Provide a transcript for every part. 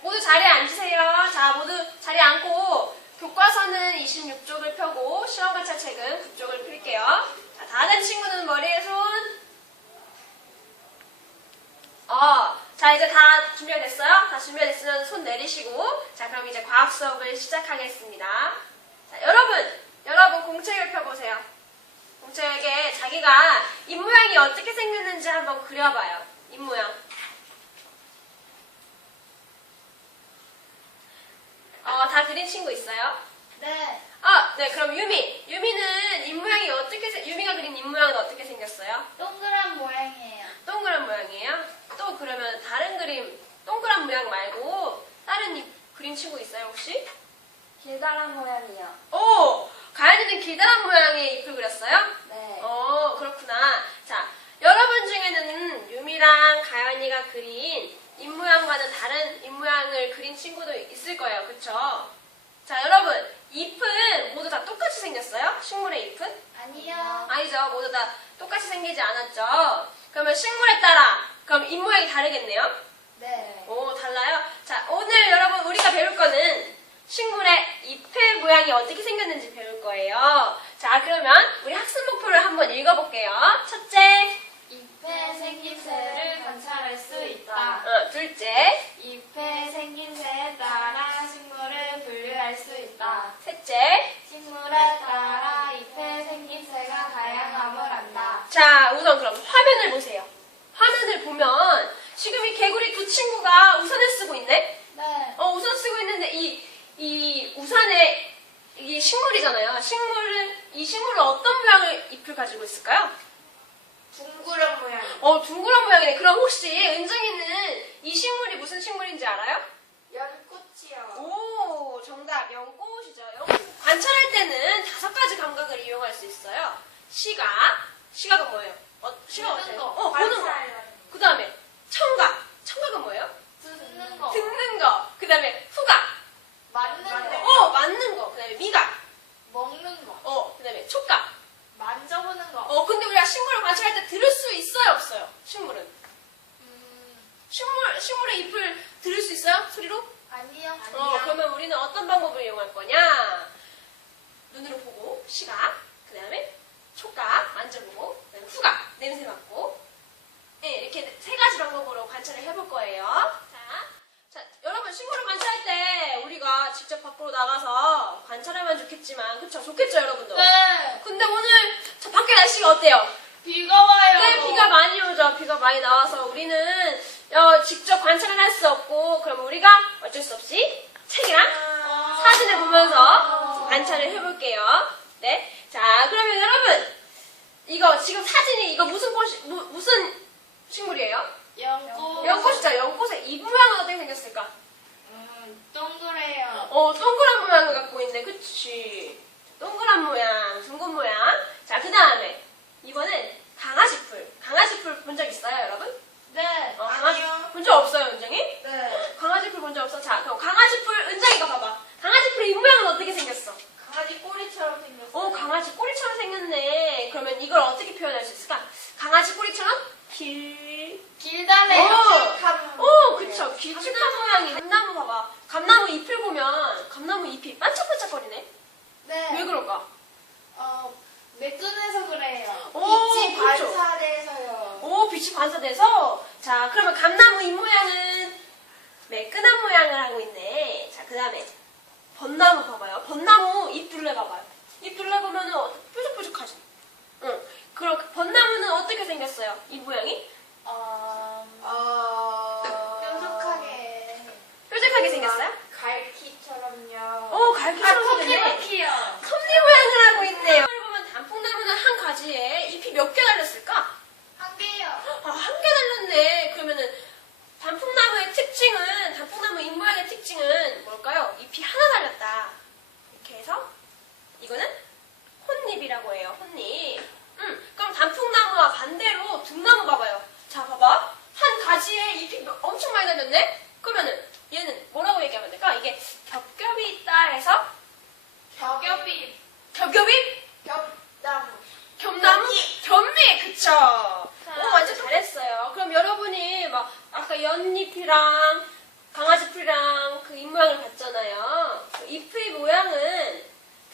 모두 자리에 앉으세요. 자, 모두 자리에 앉고 교과서는 26쪽을 펴고 실험관찰 책은 9쪽을 필게요. 자, 다된 친구는 머리에 손. 어, 자, 이제 다 준비가 됐어요? 다 준비가 됐으면 손 내리시고, 자, 그럼 이제 과학 수업을 시작하겠습니다. 자, 여러분, 여러분 공책을 펴보세요. 공책에 자기가 입 모양이 어떻게 생겼는지 한번 그려봐요. 입 모양. 어, 다 그린 친구 있어요? 네. 아, 네, 그럼 유미. 유미는 입 모양이 어떻게, 생- 유미가 그린 입 모양은 어떻게 생겼어요? 동그란 모양이에요. 동그란 모양이에요? 또 그러면 다른 그림, 동그란 모양 말고 다른 입 그린 친구 있어요, 혹시? 길다란 모양이요. 오! 가연이는 길다란 모양의 잎을 그렸어요? 네. 어, 그렇구나. 자, 여러분 중에는 유미랑 가연이가 그린 입 모양과는 다른 입 모양을 그린 친구도 있을 거예요. 그쵸? 자, 여러분, 잎은 모두 다 똑같이 생겼어요? 식물의 잎은? 아니요. 아니죠. 모두 다 똑같이 생기지 않았죠? 그러면 식물에 따라, 그럼 잎 모양이 다르겠네요? 네. 오, 달라요? 자, 오늘 여러분 우리가 배울 거는 식물의 잎의 모양이 어떻게 생겼는지 배울 거예요. 자, 그러면 우리 학습 목표를 한번 읽어볼게요. 첫째, 잎의 생김새를 관찰할 수 있다. 어, 둘째, 잎의 생김새에 따라 식물을 분류할 수 있다. 셋째. 식물에 따라 잎의 생김새가 다양함을 안다. 자, 우선 그럼 화면을 보세요. 화면을 보면 지금 이 개구리 두 친구가 우산을 쓰고 있네? 네. 어, 우산 쓰고 있는데 이, 이 우산에 이게 식물이잖아요. 식물은, 이 식물은 어떤 모양의 잎을 가지고 있을까요? 둥그런 모양. 어, 둥그런 모양이네. 그럼 혹시 은정이는 이 식물이 무슨 식물인지 알아요? 연꽃이요. 오, 정답. 연꽃이죠. 연꽃. 관찰할 때는 다섯 가지 감각을 이용할 수 있어요. 시각. 시각은 뭐예요? 어, 시각 보는 어때요? 거. 어, 보는 거. 그 다음에 청각. 청각은 뭐예요? 듣는 거. 듣는 거. 그 다음에 후각. 맞는 거. 어, 맞는 거. 그 다음에 미각. 먹는 거. 어, 그 다음에 촉각. 만져보는 거. 어, 근데 우리가 식물을 관찰할 때 들을 수 있어요? 없어요? 식물은. 음, 식물, 식물의 잎을 들을 수 있어요? 소리로? 아니요. 어, 그러면 우리는 어떤 방법을 이용할 거냐? 눈으로 보고, 시각, 그 다음에 촉각, 만져보고, 후각, 냄새 맡고. 네, 이렇게 세 가지 방법으로 관찰을 해볼 거예요. 자, 자, 여러분, 식물을 관찰할 때 우리가 직접 밖으로 나가서 관찰하면 좋겠지만, 그쵸? 좋겠죠, 여러분들? 네. 근데 오늘 저 밖에 날씨가 어때요? 비가 와요. 네, 비가 많이 오죠. 비가 많이 나와서 우리는 어, 직접 관찰을 할 수 없고, 그럼 우리가 어쩔 수 없이 책이랑 아. 사진을 보면서 관찰을 해볼게요. 네. 자, 그러면 여러분, 이거 지금 사진이 이거 무슨 꽃이, 무, 무슨 식물이에요? 연꽃. 연꽃이죠. 연꽃의 잎 모양은 어떻게 생겼을까? 음, 동그래요. 어, 동그란 모양을 갖고 있네. 그치? 동그란 모양, 둥근 모양. 자, 그 다음에 이거는 강아지 풀. 강아지 풀 본 적 있어요, 여러분? 네. 어, 강아지 본 적 없어요, 은정이? 네. 강아지 풀 본 적 없어? 자, 그럼 강아지 풀, 은정이가 봐봐. 강아지 풀 입 모양은 어떻게 생겼어? 강아지 꼬리처럼 생겼어요. 어, 강아지 꼬리처럼 생겼네. 그러면 이걸 어떻게 표현할 수 있을까? 강아지 꼬리처럼 길. 길다네. 어. 길쭉한 어, 그쵸. 길쭉한 모양이. 감나무 봐봐. 감나무 잎을 보면 감나무 잎이 반짝반짝거리네. 네. 왜 그럴까? 어, 매끈해서 그래요. 오, 빛이 그렇죠. 반사돼서요. 오, 빛이 반사돼서. 자, 그러면 감나무 잎 모양은 매끈한 모양을 하고 있네. 자, 그 다음에 벚나무 봐봐요. 벚나무 잎 둘레 봐봐요. 잎 둘레 보면은 어, 뾰족뾰족하죠? 응. 그럼 그 벚나무는 어떻게 생겼어요? 잎 모양이? 어, 어... 뾰족하게. 뾰족하게 생겼어요? 갈퀴처럼요. 오, 갈기처럼 아, 생겼네. 토끼바퀴요. 섭리 모양을 하고 있네요. 이걸 보면 단풍나무는 한 가지에 잎이 몇 개 달렸을까? 한 개요. 아, 한 개 달렸네. 그러면은 단풍나무의 특징은 단풍나무 잎 모양의 특징은 뭘까요? 잎이 하나 달렸다. 이렇게 해서 이거는 혼잎이라고 해요. 혼잎. 음, 그럼 단풍나무와 반대로 등나무 봐봐요. 자, 봐봐. 한 가지에 잎이 엄청 많이 달렸네. 그러면은 얘는 뭐라고 얘기하면 될까? 이게 겹겹이 있다 해서 겹겹이. 겹겹이 겹나무. 겸나무? 겸미, 그쵸? 오, 완전 잘했어요. 그럼 여러분이 막, 아까 연잎이랑 강아지 단풀이랑 그잎 모양을 봤잖아요. 그 잎의 모양은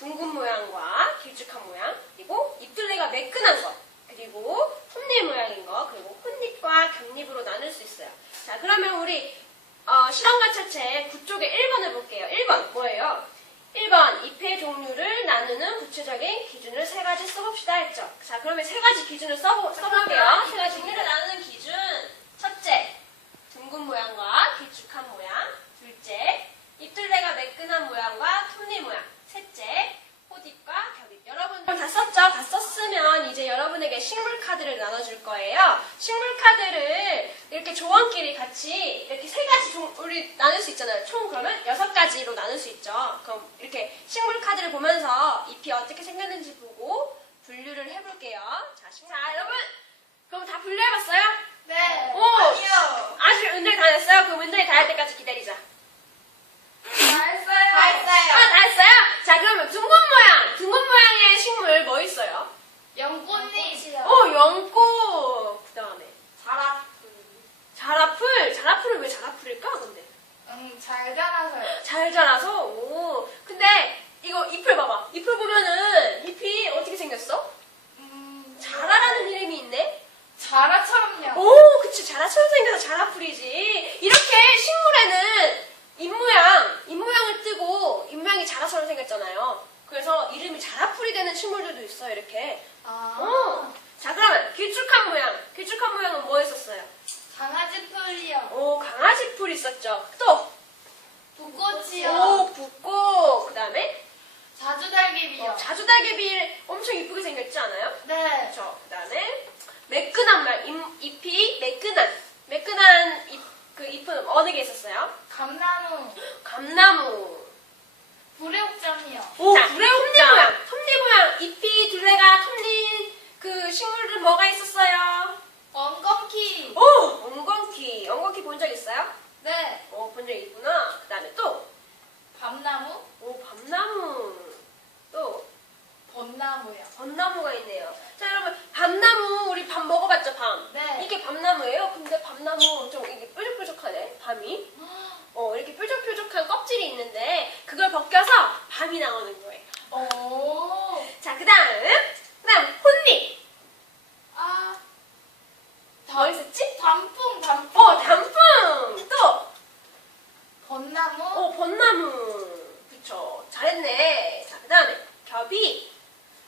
둥근 모양과 길쭉한 모양, 그리고 잎둘레가 매끈한 거, 그리고 톱잎 모양인 거, 그리고 꽃잎과 겹잎으로 나눌 수 있어요. 자, 그러면 우리 어, 실험관찰책 9쪽에 1번을 볼게요. 1번 뭐예요? 1번 잎의 종류를 나누는 구체적인 기준을 세 가지 써봅시다 했죠. 자, 그러면 세 가지 기준을 써, 써볼게요. 세 가지 종류를 나누는 기준. 첫째, 둥근 모양과 길쭉한 모양. 둘째, 잎둘레가 매끈한 모양과 톱니 모양. 셋째, 꽃잎과 겹잎. 여러분 다 썼죠? 다 썼으면 이제 여러분에게 식물 카드를 나눠줄 거예요. 식물 카드를 이렇게 조원끼리 같이 이렇게 세 가지 종, 우리 나눌 수 있잖아요. 총 그러면 여섯 가지로 나눌 수 있죠. 그럼 이렇게 식물 카드를 보면서 잎이 어떻게 생겼는지 보고 분류를 해볼게요. 자, 식물 자 여러분 그럼 다 분류해봤어요? 네. 오! 아직 은들 다 했어요? 그럼 은들이 다 할 때까지 기다리자. 다 했어요. 다 했어요. 아, 다 했어요? 자, 그러면 둥근 모양. 둥근 모양의 식물 뭐 있어요? 연꽃잎. 어, 연꽃. 그 다음에. 자라. 자라풀. 자라풀은 왜 자라풀일까, 근데? 음, 잘 자라서요. 잘 자라서, 오. 근데, 이거 잎을 봐봐. 잎을 보면은, 잎이 어떻게 생겼어? 음, 자라라는 이름이 있네? 자라처럼요. 오, 그치. 자라처럼 생겨서 자라풀이지. 이렇게 식물에는 잎 모양, 잎 모양을 뜨고, 잎 모양이 자라처럼 생겼잖아요. 그래서 이름이 자라풀이 되는 식물들도 있어요, 이렇게. 아. 어. 자, 그러면 길쭉한 모양. 길쭉한 모양은 뭐 했었어요? 강아지 풀이요. 오, 강아지 풀 있었죠. 또, 붓꽃이요. 오, 붓고, 그 다음에 자주달개비 엄청 이쁘게 생겼지 않아요? 네. 그렇죠. 그 다음에 매끈한 모양, 잎, 잎이 매끈한, 매끈한 잎, 그 잎은 어느 게 있었어요? 감나무. 감나무. 불의 옥점이요. 오, 불의 톱니 모양. 톱니 모양. 잎이 둘레가 톱니 그 식물은 뭐가 있었어요? 엉겅키. 오, 엉겅퀴. 엉겅퀴 본 적 있어요? 네. 어, 본 적 있구나. 그 다음에 또, 밤나무. 오, 밤나무. 또, 벚나무요. 벚나무가 있네요. 자, 여러분, 밤나무, 우리 밤 먹어봤죠, 밤? 네. 이게 밤나무예요? 근데 밤나무 엄청 이게 뾰족뾰족하네, 밤이. 어, 이렇게 뾰족뾰족한 껍질이 있는데, 그걸 벗겨서 밤이 나오는 거예요. 오. 자, 그 다음, 그 다음, 혼잎. 아. 뭐 있었지? 단풍, 단풍. 어, 단풍! 또, 벚나무. 어, 벚나무. 그쵸. 잘했네. 자, 그 다음에, 겹이.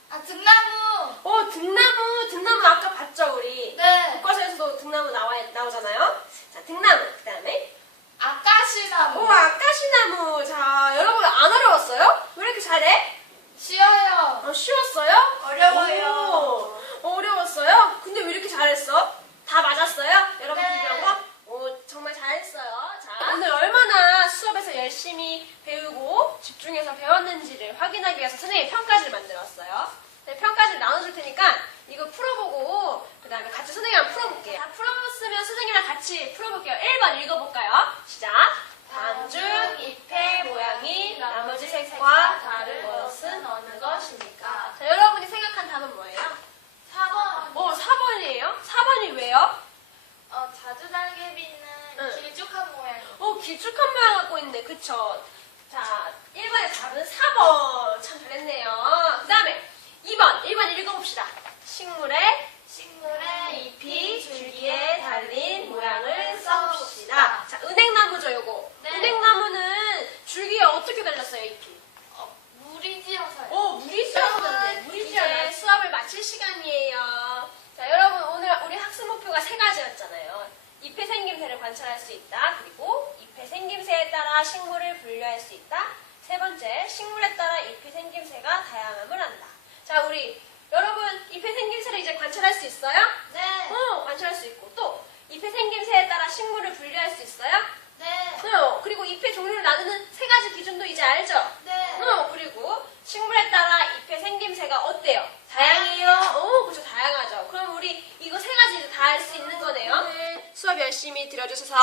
아, 등나무. 어, 등나무. 등나무 아까 봤죠, 우리? 네. 교과서에서도 등나무 나와, 나오잖아요. 자, 등나무. 그 다음에, 아까시나무. 오, 아까시나무. 자, 여러분 안 어려웠어요? 왜 이렇게 잘해? 쉬어요. 어, 쉬웠어요? 어려워요. 오, 어려웠어요? 근데 왜 이렇게 잘했어? 다 맞았어요? 여러분 네. 준비한 거? 오, 정말 잘했어요. 자, 오늘 얼마나 수업에서 열심히 배우고 집중해서 배웠는지를 확인하기 위해서 선생님이 평가지를 만들었어요. 네, 평가지를 나눠줄 테니까 이거 풀어보고 그 다음에 같이 선생님이랑 풀어볼게요. 다 풀었으면 선생님이랑 같이 풀어볼게요. 1번 읽어볼까요? 시작! 반중 잎의 모양이 나머지 색과 다른 것은 어느 것입니까? 자, 여러분이 생각한 답은 뭐예요? 4번. 어, 4번이에요? 4번이 왜요? 어, 자주 달개비는 응. 길쭉한 모양이에요. 어, 길쭉한 모양 갖고 있는데, 그쵸? 자, 1번의 답은 4번. 참 잘했네요. 그 다음에 2번. 1번 읽어봅시다. 식물의 잎이 줄기에 달린 모양을 써봅시다. 자, 은행나무죠, 요거. 네. 은행나무는 줄기에 어떻게 달렸어요, 잎이? 어, 물이 지어서요. 오, 물이 씌어졌네. 물이 씌어졌네. 수업을 마칠 시간이에요. 자, 여러분, 오늘 우리 학습 목표가 세 가지였잖아요. 잎의 생김새를 관찰할 수 있다. 그리고 잎의 생김새에 따라 식물을 분류할 수 있다. 세 번째, 식물에 따라 잎의 생김새가 다양함을 안다. 자, 우리 여러분, 잎의 생김새를 이제 관찰할 수 있어요? 네. 어, 관찰할 수 있고. 또, 잎의 생김새에 따라 식물을 있어요? 네. 어, 그리고 잎의 종류를 나누는 세 가지 기준도 이제 알죠? 네. 어, 그리고 식물에 따라 잎의 생김새가 어때요? 다양해요? 어, 그죠, 다양하죠. 그럼 우리 이거 세 가지 다 알 수 있는 거네요. 오늘 수업 열심히 들어주셔서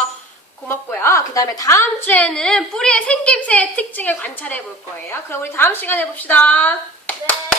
고맙고요. 그 다음에 다음 주에는 뿌리의 생김새의 특징을 관찰해 볼 거예요. 그럼 우리 다음 시간에 봅시다. 네.